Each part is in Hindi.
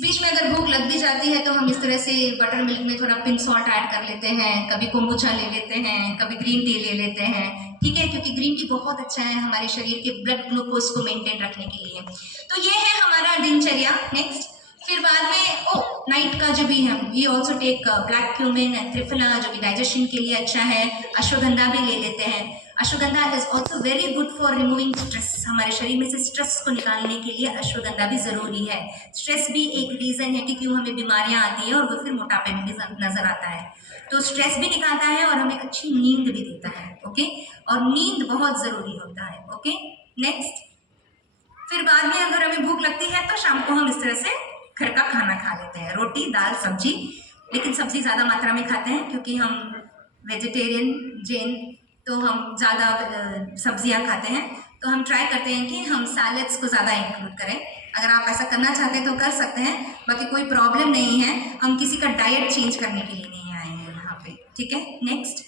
बीच में अगर भूख लग भी जाती है तो हम इस तरह से बटर मिल्क में थोड़ा पिंक सॉल्ट ऐड कर लेते हैं, कभी कोम्बुचा ले लेते हैं, कभी ग्रीन टी ले लेते हैं, ठीक है, क्योंकि ग्रीन टी बहुत अच्छा है हमारे शरीर के ब्लड ग्लूकोज को मेंटेन रखने के लिए। तो ये है हमारा दिनचर्या। नेक्स्ट, फिर बाद में नाइट का जो भी है, we also take black cumin and triphala जो कि डाइजेशन के लिए अच्छा है। अश्वगंधा भी ले लेते हैं। Ashwagandha is also very good for removing stress. हमारे शरीर में से स्ट्रेस को निकालने के लिए अश्वगंधा भी जरूरी है। स्ट्रेस भी एक रीजन है कि क्यों हमें बीमारियां आती है और वो फिर मोटापे में भी नजर आता है। तो स्ट्रेस भी निकालता है और हमें अच्छी नींद भी देता है। ओके, और नींद बहुत जरूरी होता है। ओके, नेक्स्ट, फिर बाद में अगर हमें भूख लगती है तो शाम को हम इस तरह से घर का खाना खा लेते हैं, रोटी दाल सब्जी, लेकिन सब्जी ज़्यादा मात्रा में खाते हैं क्योंकि हम वेजिटेरियन जैन, तो हम ज़्यादा सब्जियां खाते हैं। तो हम ट्राई करते हैं कि हम सैलड्स को ज़्यादा इंक्लूड करें। अगर आप ऐसा करना चाहते हैं तो कर सकते हैं, बाकी कोई प्रॉब्लम नहीं है। हम किसी का डाइट चेंज करने के लिए नहीं आए हैं यहाँ पे, ठीक है। नेक्स्ट,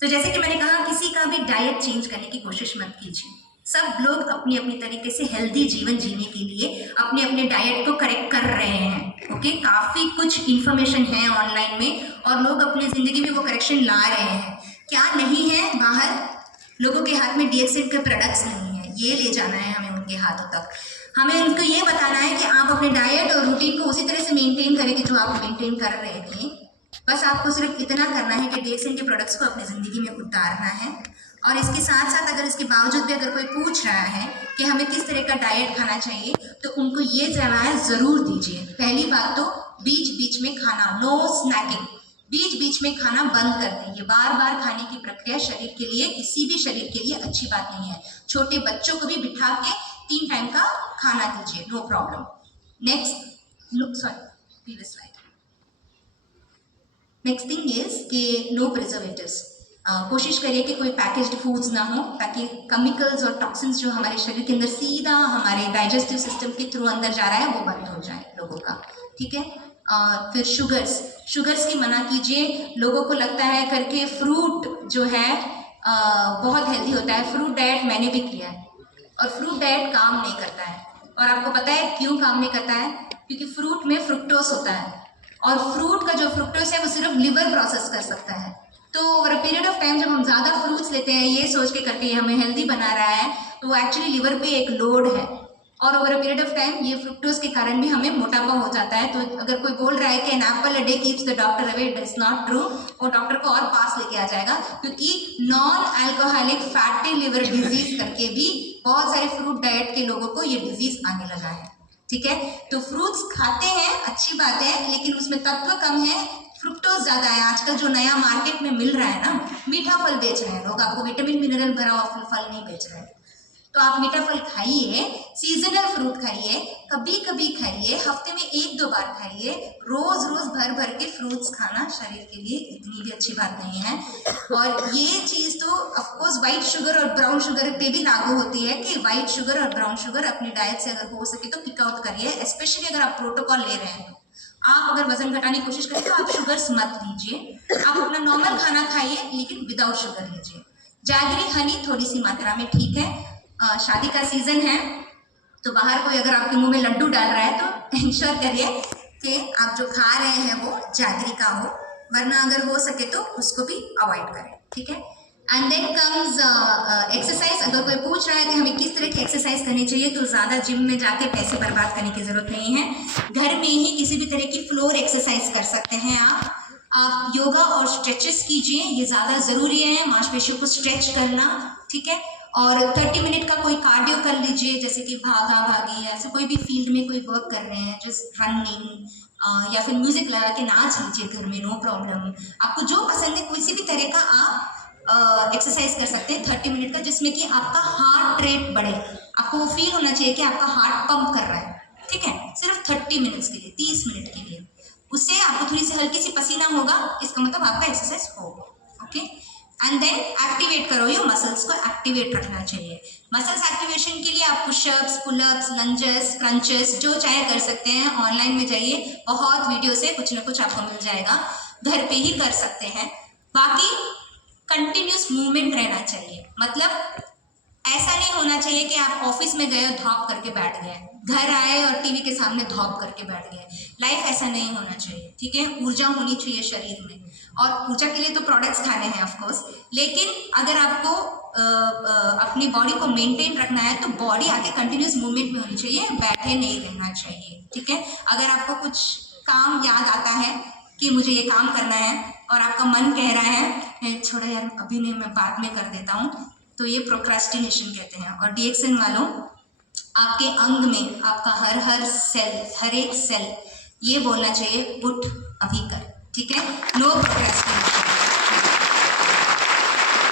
तो जैसे कि मैंने कहा, किसी का भी डाइट चेंज करने की कोशिश मत कीजिए। सब लोग अपनी अपनी तरीके से हेल्दी जीवन जीने के लिए अपने अपने डाइट को करेक्ट कर रहे हैं। ओके, काफ़ी कुछ इन्फॉर्मेशन है ऑनलाइन में और लोग अपनी ज़िंदगी में वो करेक्शन ला रहे हैं। क्या नहीं है, बाहर लोगों के हाथ में DXN के प्रोडक्ट्स नहीं है, ये ले जाना है हमें उनके हाथों तक। हमें उनको ये बताना है कि आप अपने डाइट और रूटीन को उसी तरह से मेंटेन करें कि जो आप मेंटेन कर रहे थे। बस आपको सिर्फ इतना करना है कि DXN के प्रोडक्ट्स को अपनी ज़िंदगी में उतारना है। और इसके साथ साथ अगर इसके बावजूद भी अगर कोई पूछ रहा है कि हमें किस तरह का डाइट खाना चाहिए, तो उनको ये सलाह ज़रूर दीजिए। पहली बात तो बीच बीच में खाना, नो स्नैकिंग, बीच बीच में खाना बंद कर दीजिए। बार बार खाने की प्रक्रिया शरीर के लिए, किसी भी शरीर के लिए अच्छी बात नहीं है। छोटे बच्चों को भी बिठा के 3 टाइम का खाना दीजिए, no problem. Next, previous slide. Next thing is कि नो प्रिजर्वेटिव्स। कोशिश करिए कि कोई पैकेज्ड फूड्स ना हो, ताकि केमिकल्स और टॉक्सिन्स जो हमारे शरीर के अंदर सीधा हमारे डाइजेस्टिव सिस्टम के थ्रू अंदर जा रहा है वो बंद हो जाए लोगों का, ठीक है। फिर शुगर्स की मना कीजिए। लोगों को लगता है करके फ्रूट जो है बहुत हेल्दी होता है। फ्रूट डाइट मैंने भी किया है और फ्रूट डाइट काम नहीं करता है। और आपको पता है क्यों काम नहीं करता है? क्योंकि फ्रूट में फ्रुक्टोस होता है और फ्रूट का जो फ्रुक्टोस है वो सिर्फ लिवर प्रोसेस कर सकता है। तो over a period of time जब हम ज़्यादा फ्रूट्स लेते हैं ये सोच के करके ये हमें हेल्दी बना रहा है, तो वो एक्चुअली लिवर पे एक लोड है और over a period of time ये फ्रुक्टोज के कारण भी हमें मोटापा हो जाता है। तो अगर कोई बोल रहा है कि an apple a day keeps the doctor away, it is not true. वो डॉक्टर को और पास लेके आ जाएगा, क्योंकि non alcoholic fatty liver disease करके भी बहुत सारे फ्रूट डाइट के लोगों को ये डिजीज आने लगा है, ठीक है। तो फ्रूट्स खाते हैं, अच्छी बात है, लेकिन उसमें तत्व कम है, फ्रुक्टोज ज़्यादा है। आजकल जो नया मार्केट में मिल रहा है ना, मीठा फल बेच रहे हैं लोग, आपको विटामिन मिनरल भरा हुआ फल नहीं बेच रहे हैं। तो आप मीठा फल खाइए, सीजनल फ्रूट खाइए, कभी कभी खाइए, हफ्ते में 1-2 बार खाइए। रोज रोज भर भर के फ्रूट्स खाना शरीर के लिए इतनी भी अच्छी बात नहीं है। और ये चीज़ तो ऑफकोर्स वाइट शुगर और ब्राउन शुगर पे भी लागू होती है कि वाइट शुगर और ब्राउन शुगर अपनी डाइट से अगर हो सके तो किक आउट करिए, स्पेशली अगर आप प्रोटोकॉल ले रहे हैं। आप अगर वजन घटाने की कोशिश करें तो आप शुगर्स मत लीजिए, आप अपना नॉर्मल खाना खाइए लेकिन विदाउट शुगर लीजिए। जैगरी हनी थोड़ी सी मात्रा में ठीक है। शादी का सीजन है तो बाहर कोई अगर आपके मुंह में लड्डू डाल रहा है तो इंश्योर करिए कि आप जो खा रहे हैं वो जैगरी का हो, वरना अगर हो सके तो उसको भी अवॉइड करें, ठीक है। And then comes exercise. अगर कोई पूछ रहा है कि हमें किस तरह की एक्सरसाइज करनी चाहिए, तो ज़्यादा जिम में जाके पैसे बर्बाद करने की ज़रूरत नहीं है। घर में ही किसी भी तरह की फ्लोर एक्सरसाइज कर सकते हैं आप योगा और स्ट्रेचेस कीजिए, ये ज़्यादा ज़रूरी है, मांसपेशियों को स्ट्रेच करना, ठीक है। और 30 मिनट का कोई कार्डियो कर लीजिए, जैसे कि भागा भागी, ऐसे कोई भी फील्ड में कोई वर्क कर रहे हैं, जस्ट रनिंग, या फिर म्यूजिक लगा के नाच लीजिए घर में, नो प्रॉब्लम। आपको जो पसंद है किसी भी तरह का आप एक्सरसाइज कर सकते हैं 30 मिनट का, जिसमें कि आपका हार्ट रेट बढ़े। आपको वो फील होना चाहिए कि आपका हार्ट पंप कर रहा है, ठीक है। सिर्फ 30 मिनट्स के लिए, 30 मिनट के लिए, उससे आपको थोड़ी सी हल्की सी पसीना होगा, इसका मतलब आपका एक्सरसाइज होगा, ओके। एंड देन एक्टिवेट करो, ये मसल्स को एक्टिवेट रखना चाहिए। मसल्स एक्टिवेशन के लिए आप पुशअप्स, पुलअप्स, लंजेस, क्रंचेस जो चाहे कर सकते हैं। ऑनलाइन में जाइए, बहुत वीडियो से कुछ ना कुछ आपको मिल जाएगा, घर पे ही कर सकते हैं। बाकी कंटिन्यूस मूवमेंट रहना चाहिए, मतलब ऐसा नहीं होना चाहिए कि आप ऑफिस में गए और धौप करके बैठ गए, घर आए और टीवी के सामने धौप करके बैठ गए। लाइफ ऐसा नहीं होना चाहिए, ठीक है। ऊर्जा होनी चाहिए शरीर में, और ऊर्जा के लिए तो प्रोडक्ट्स खाने हैं ऑफ कोर्स, लेकिन अगर आपको अपनी बॉडी को मेंटेन रखना है तो बॉडी आके कंटिन्यूस मूवमेंट में होनी चाहिए, बैठे नहीं रहना चाहिए, ठीक है। अगर आपको कुछ काम याद आता है कि मुझे ये काम करना है और आपका मन कह रहा है छोड़ो यार अभी नहीं, मैं बाद में कर देता हूँ, तो ये प्रोक्रास्टिनेशन कहते हैं। और DXN वालों, आपके अंग में आपका हर सेल, हर एक सेल ये बोलना चाहिए उठ अभी कर, ठीक है। No procrastination.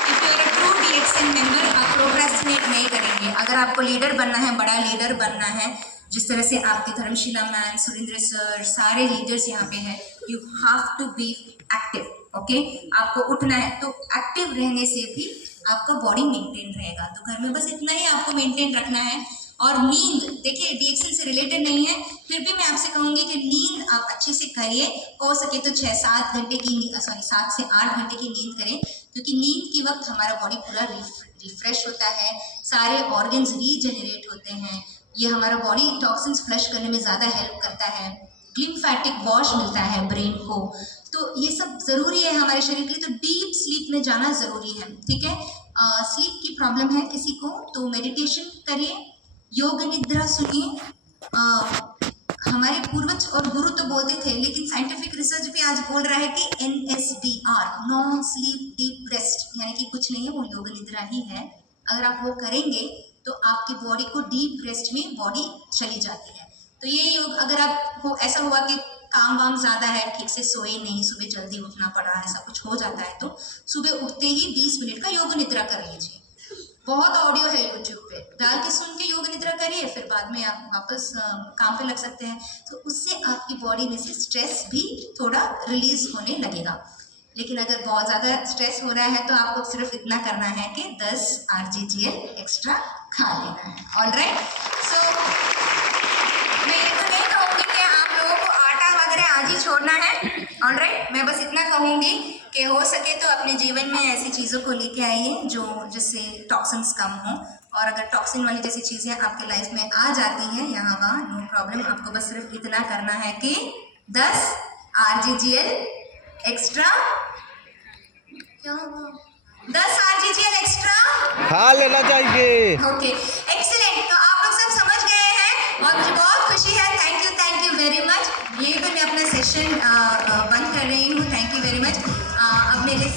If you are a true DXN member, आप प्रोक्रास्टिनेट नहीं करेंगे। अगर आपको लीडर बनना है, बड़ा लीडर बनना है, जिस तरह से आपके धर्मशिला मैम, सुरेंद्र सर, सारे लीडर्स यहाँ पे हैं, you have to be active, okay. आपको उठना है, तो एक्टिव रहने से भी आपका बॉडी मेंटेन रहेगा। तो घर में बस इतना ही आपको मेंटेन रखना है। और नींद, देखिए DXN से रिलेटेड नहीं है, फिर भी मैं आपसे कहूँगी कि नींद आप अच्छे से करिए। हो सके तो 6-7 घंटे की, 7 से 8 घंटे की नींद करें, क्योंकि नींद के वक्त हमारा बॉडी पूरा रिफ्रेश होता है, सारे ऑर्गन्स रीजनरेट होते हैं, ये हमारा बॉडी टॉक्सिन्स फ्लश करने में ज़्यादा हेल्प करता है, लिम्फेटिक वॉश मिलता है ब्रेन को, तो ये सब ज़रूरी है हमारे शरीर के लिए। तो डीप स्लीप में जाना ज़रूरी है, ठीक है। स्लीप की प्रॉब्लम है किसी को तो मेडिटेशन करिए, योग निद्रा सुनिए। हमारे पूर्वज और गुरु तो बोलते थे, लेकिन साइंटिफिक रिसर्च भी आज बोल रहा है कि NSDR, non sleep deep rest, यानी कि कुछ नहीं है, वो योग निद्रा ही है। अगर आप वो करेंगे तो आपकी बॉडी को डीप रेस्ट में बॉडी चली जाती है। तो ये योग, अगर आपको ऐसा हुआ कि काम वाम ज़्यादा है, ठीक से सोए नहीं, सुबह जल्दी उठना पड़ा, ऐसा कुछ हो जाता है, तो सुबह उठते ही 20 मिनट का योग निद्रा कर लीजिए। बहुत ऑडियो है यूट्यूब पे, डाल के सुन के योग निद्रा करिए, फिर बाद में आप वापस काम पे लग सकते हैं। तो उससे आपकी बॉडी में से स्ट्रेस भी थोड़ा रिलीज होने लगेगा। लेकिन अगर बहुत ज़्यादा स्ट्रेस हो रहा है तो आपको सिर्फ इतना करना है कि 10 RGGL एक्स्ट्रा खा लेना है। ऑलराइट, सो मैं ये तो नहीं कहूँगी कि आप लोगों को आटा वगैरह आज ही छोड़ना है। ऑलराइट, मैं बस इतना कहूँगी कि हो सके तो अपने जीवन में ऐसी चीज़ों को लेके आइए जिससे टॉक्सिन्स कम हो। और अगर टॉक्सिन वाली जैसी चीज़ें आपके लाइफ में आ जाती हैं यहाँ वहाँ, नो प्रॉब्लम, आपको बस सिर्फ इतना करना है कि 10 RGGL एक्स्ट्रा, क्या हुआ, 10 RGGL एक्स्ट्रा खा लेना चाहिए। Okay, excellent. तो आप लोग सब समझ गए हैं और मुझे बहुत खुशी है। Thank you very much. यहीं पर मैं अपना सेशन बंद कर रही हूँ। Thank you very much. अब मेरे